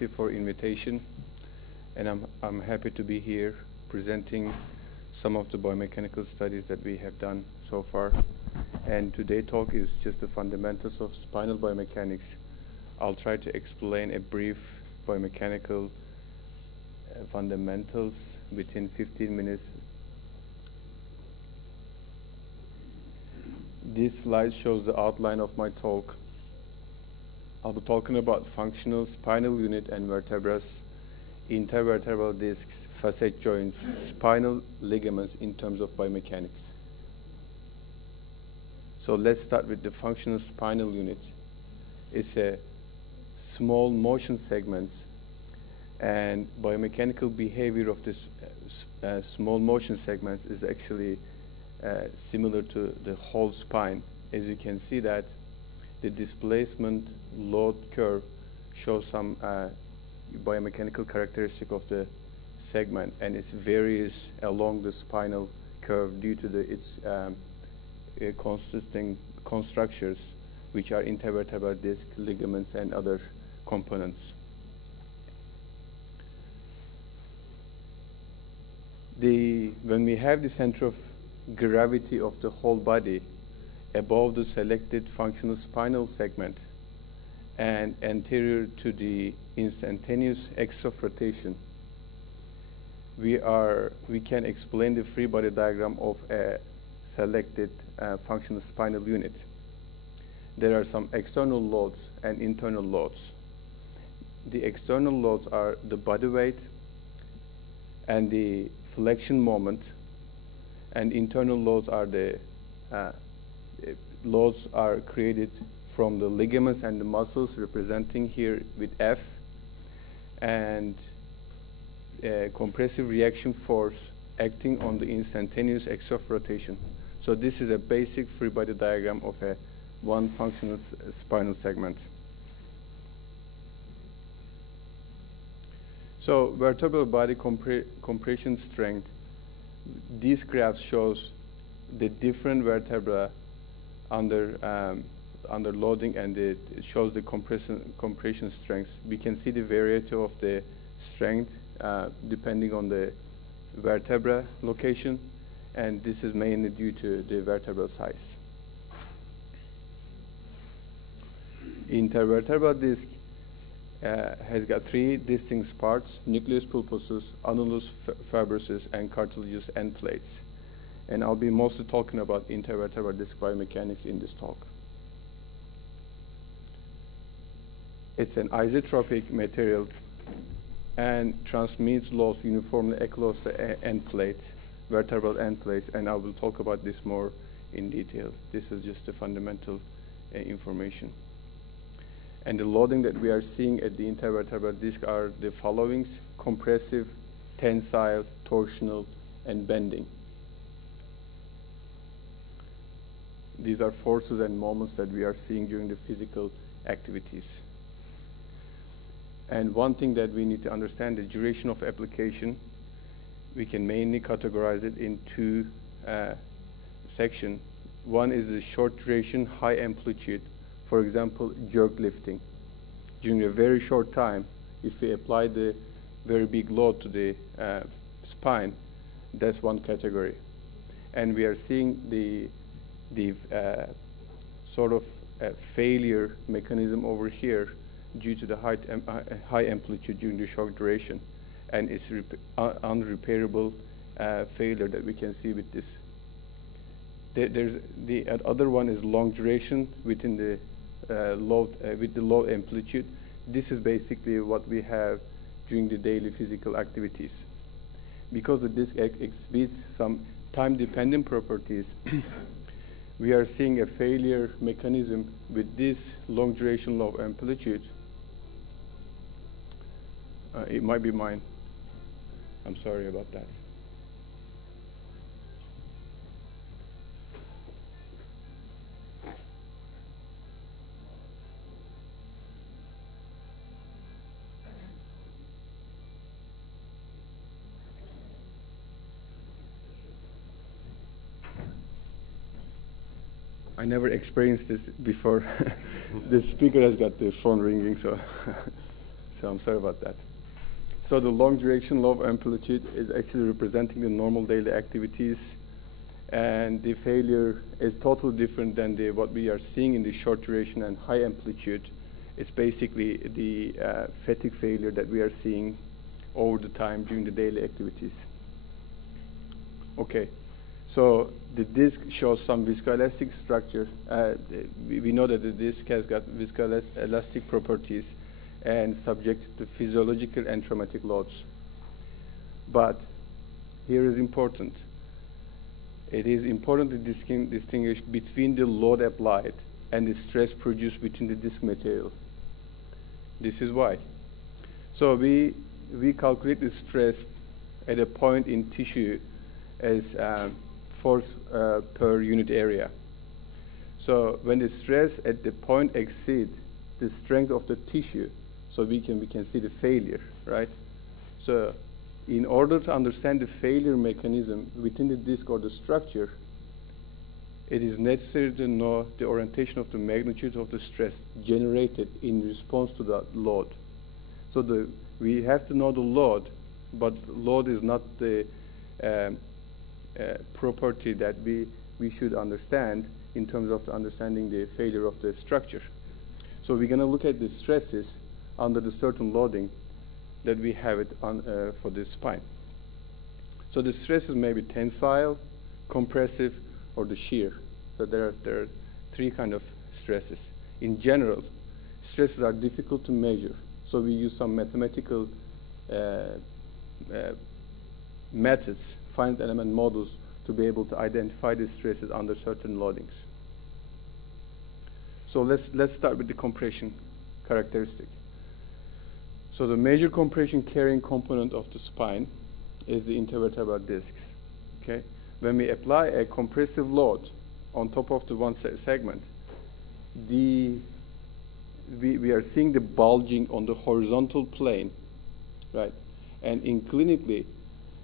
thank you for invitation. And I'm happy to be here presenting some of the biomechanical studies that we have done so far. And today's talk is just the fundamentals of spinal biomechanics. I'll try to explain a brief biomechanical fundamentals within 15 minutes. This slide shows the outline of my talk. I'll be talking about functional spinal unit and vertebrae, intervertebral discs, facet joints, spinal ligaments in terms of biomechanics. So let's start with the functional spinal unit. It's a small motion segment, and biomechanical behavior of this small motion segments is actually similar to the whole spine. As you can see that the displacement load curve shows some biomechanical characteristic of the segment, and it varies along the spinal curve due to its consisting constructions, which are intervertebral disc, ligaments, and other components. When we have the center of gravity of the whole body above the selected functional spinal segment and anterior to the instantaneous axis of rotation, we can explain the free body diagram of a selected functional spinal unit. There are some external loads and internal loads. The external loads are the body weight and the flexion moment, and internal loads are the loads are created from the ligaments and the muscles, representing here with F, and compressive reaction force acting on the instantaneous axis of rotation. So this is a basic free body diagram of one functional spinal segment. So vertebral body compression strength. These graphs shows the different vertebra under loading, and it shows the compression strength. We can see the variety of the strength depending on the vertebra location, and this is mainly due to the vertebral size. Intervertebral disc has got three distinct parts: nucleus pulposus, annulus fibrosus, and cartilaginous end plates. And I'll be mostly talking about intervertebral disc biomechanics in this talk. It's an isotropic material and transmits loads uniformly across the end plate, vertebral end plates, and I will talk about this more in detail. This is just the fundamental information. And the loading that we are seeing at the intervertebral disc are the following: compressive, tensile, torsional, and bending. These are forces and moments that we are seeing during the physical activities. And one thing that we need to understand, the duration of application, we can mainly categorize it in two sections. One is the short duration, high amplitude. For example, jerk lifting. During a very short time, if we apply the very big load to the spine, that's one category. And we are seeing the sort of failure mechanism over here due to the high amplitude during the short duration. And it's unrepairable failure that we can see with this. There's the other one is long duration within the with the low amplitude. This is basically what we have during the daily physical activities. Because the disc exhibits some time-dependent properties, we are seeing a failure mechanism with this long duration, low amplitude. It might be mine. I'm sorry about that. I never experienced this before. The speaker has got the phone ringing, so So I'm sorry about that. So the long duration, low amplitude is actually representing the normal daily activities, and the failure is totally different than what we are seeing in the short duration and high amplitude. It's basically the fatigue failure that we are seeing over the time during the daily activities. Okay, so the disc shows some viscoelastic structure. We know that the disc has got viscoelastic properties and subject to physiological and traumatic loads. But here is important. It is important to distinguish between the load applied and the stress produced within the disc material. This is why. So we calculate the stress at a point in tissue as force per unit area. So when the stress at the point exceeds the strength of the tissue, so we can see the failure, right? So in order to understand the failure mechanism within the disc or the structure, it is necessary to know the orientation of the magnitude of the stress generated in response to the load. So we have to know the load, but load is not the property that we should understand in terms of understanding the failure of the structure. So we're going to look at the stresses under the certain loading that we have it on for the spine. So the stresses may be tensile, compressive, or the shear. So there are three kind of stresses. In general, stresses are difficult to measure. So we use some mathematical methods, finite element models, to be able to identify the stresses under certain loadings. So let's start with the compression characteristic. So the major compression carrying component of the spine is the intervertebral discs. Okay? When we apply a compressive load on top of the one segment, we are seeing the bulging on the horizontal plane, right? And in clinically,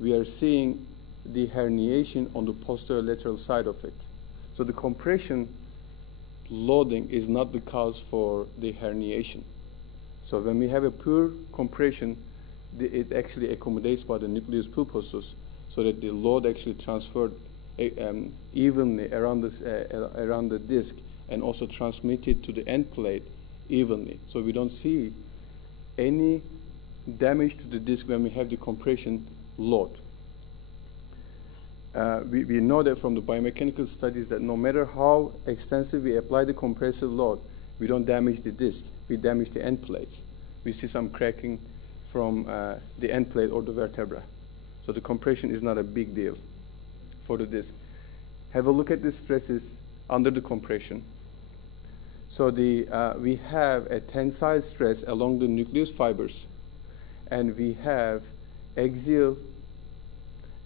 we are seeing the herniation on the posterior lateral side of it. So the compression loading is not the cause for the herniation. So when we have a pure compression, it actually accommodates by the nucleus pulposus, so that the load actually transferred evenly around the disc and also transmitted to the end plate evenly. So we don't see any damage to the disc when we have the compression load. We know that from the biomechanical studies that no matter how extensive we apply the compressive load, we don't damage the disc, we damage the end plates. We see some cracking from the end plate or the vertebra. So the compression is not a big deal for the disc. Have a look at the stresses under the compression. So we have a tensile stress along the nucleus fibers, and we have axial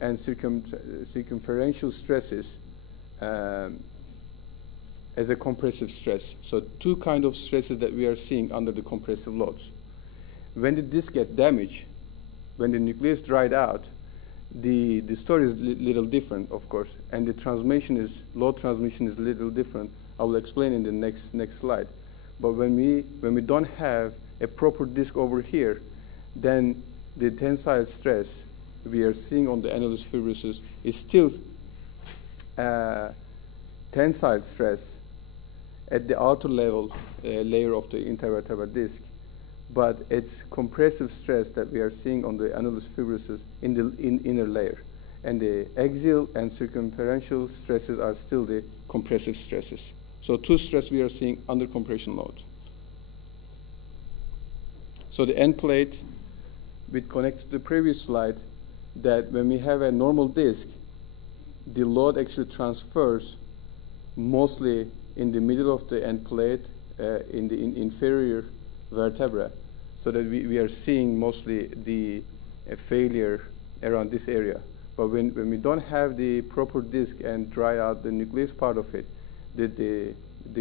and circumferential stresses as a compressive stress. So two kinds of stresses that we are seeing under the compressive loads. When the disc gets damaged, when the nucleus dried out, the story is little different, of course, and the load transmission is a little different. I will explain in the next slide. But when we don't have a proper disc over here, then the tensile stress we are seeing on the annulus fibrosus is still tensile stress at the outer layer of the intervertebral disc, but it's compressive stress that we are seeing on the annulus fibrosus in the inner layer. And the axial and circumferential stresses are still the compressive stresses. So two stress we are seeing under compression load. So the end plate, we connect to the previous slide, that when we have a normal disc, the load actually transfers mostly in the middle of the end plate, in the inferior vertebra, so that we are seeing mostly the failure around this area. But when we don't have the proper disc and dry out the nucleus part of it, the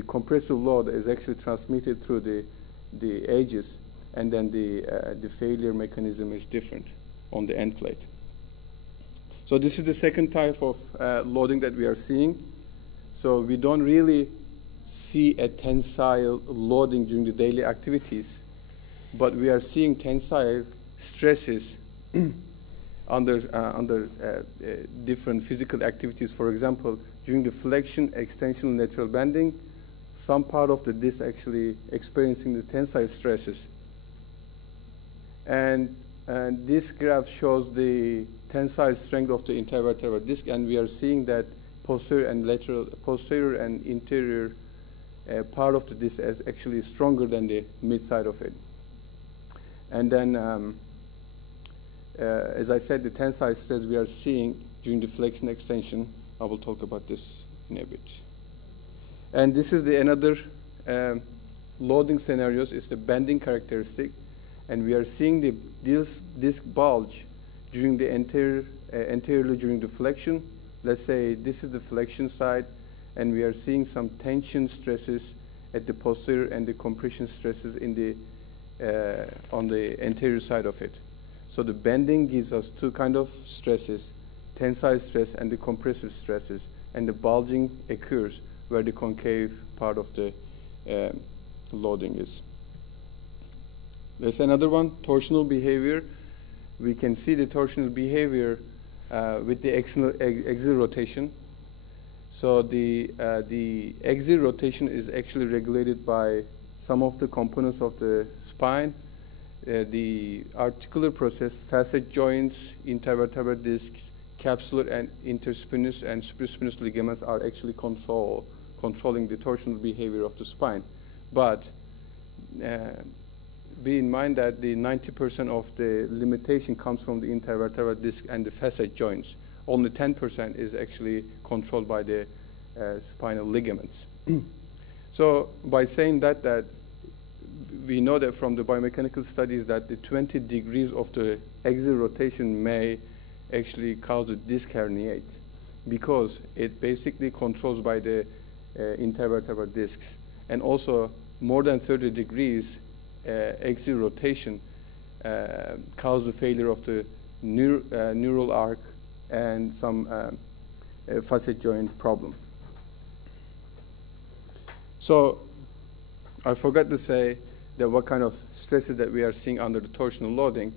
compressive load is actually transmitted through the edges, and then the failure mechanism is different on the end plate. So this is the second type of loading that we are seeing. So we don't really see a tensile loading during the daily activities. but we are seeing tensile stresses under different physical activities. For example, during the flexion, extension, lateral bending, some part of the disc actually experiencing the tensile stresses. And this graph shows the tensile strength of the intervertebral disc, and we are seeing that posterior and interior part of the disc is actually stronger than the mid side of it. And then, as I said, the tensile stress we are seeing during the flexion extension. I will talk about this in a bit. And this is another loading scenarios. It's the bending characteristic. And we are seeing the disc bulge during the anteriorly during the flexion. Let's say this is the flexion side, and we are seeing some tension stresses at the posterior and the compression stresses in the on the anterior side of it. So the bending gives us two kind of stresses, tensile stress and the compressive stresses, and the bulging occurs where the concave part of the loading is. There's another one, torsional behavior. We can see the torsional behavior with the axial rotation. So the axial rotation is actually regulated by some of the components of the spine. The articular process, facet joints, intervertebral discs, capsular and interspinous and supraspinous ligaments are actually controlling the torsional behavior of the spine. But be in mind that the 90% of the limitation comes from the intervertebral disc and the facet joints. Only 10% is actually controlled by the spinal ligaments. So by saying that we know that from the biomechanical studies that the 20 degrees of the axial rotation may actually cause the disc herniate, because it basically controls by the intervertebral discs. And also more than 30 degrees axial rotation cause the failure of the neural arc and some facet joint problem. So I forgot to say that what kind of stresses that we are seeing under the torsional loading.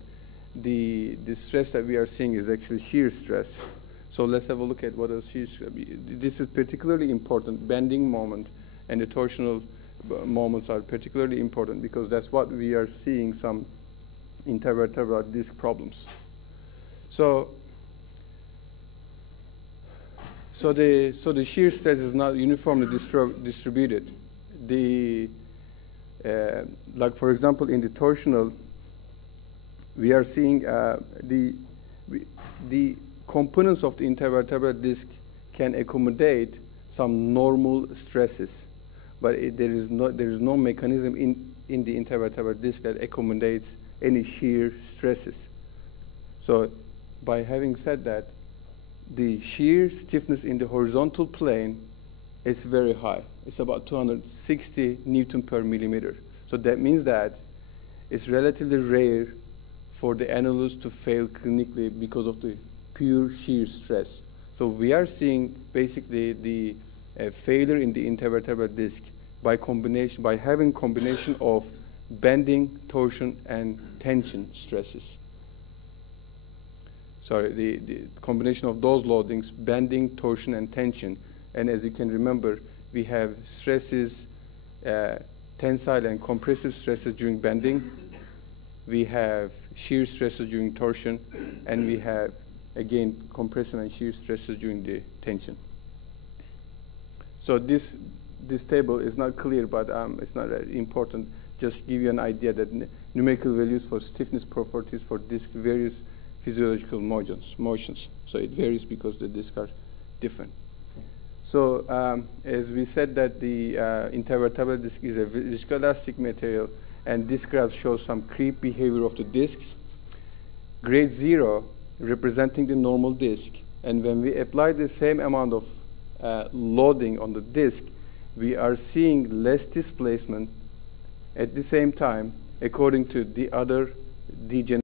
The stress that we are seeing is actually shear stress. So let's have a look at what is shear stress. This is particularly important. Bending moment and the torsional moments are particularly important because that's what we are seeing some intervertebral disc problems. So the shear stress is not uniformly distributed. Like for example, in the torsional, we are seeing the components of the intervertebral disc can accommodate some normal stresses, but there is no mechanism in the intervertebral disc that accommodates any shear stresses. So by having said that, the shear stiffness in the horizontal plane is very high. It's about 260 Newton per millimeter. So that means that it's relatively rare for the annulus to fail clinically because of the pure shear stress. So we are seeing basically the failure in the intervertebral disc by having combination of bending, torsion, and tension stresses. Sorry, the combination of those loadings, bending, torsion, and tension. And as you can remember, we have stresses, tensile and compressive stresses during bending. We have shear stresses during torsion, and we have, again, compression and shear stresses during the tension. So this table is not clear, but it's not important. Just give you an idea that numerical values for stiffness properties for disc various physiological motions. So it varies because the discs are different. So as we said that the intervertebral disc is a viscoelastic material, and this graph shows some creep behavior of the discs. Grade 0 representing the normal disc. And when we apply the same amount of loading on the disc, we are seeing less displacement at the same time according to the other degeneration.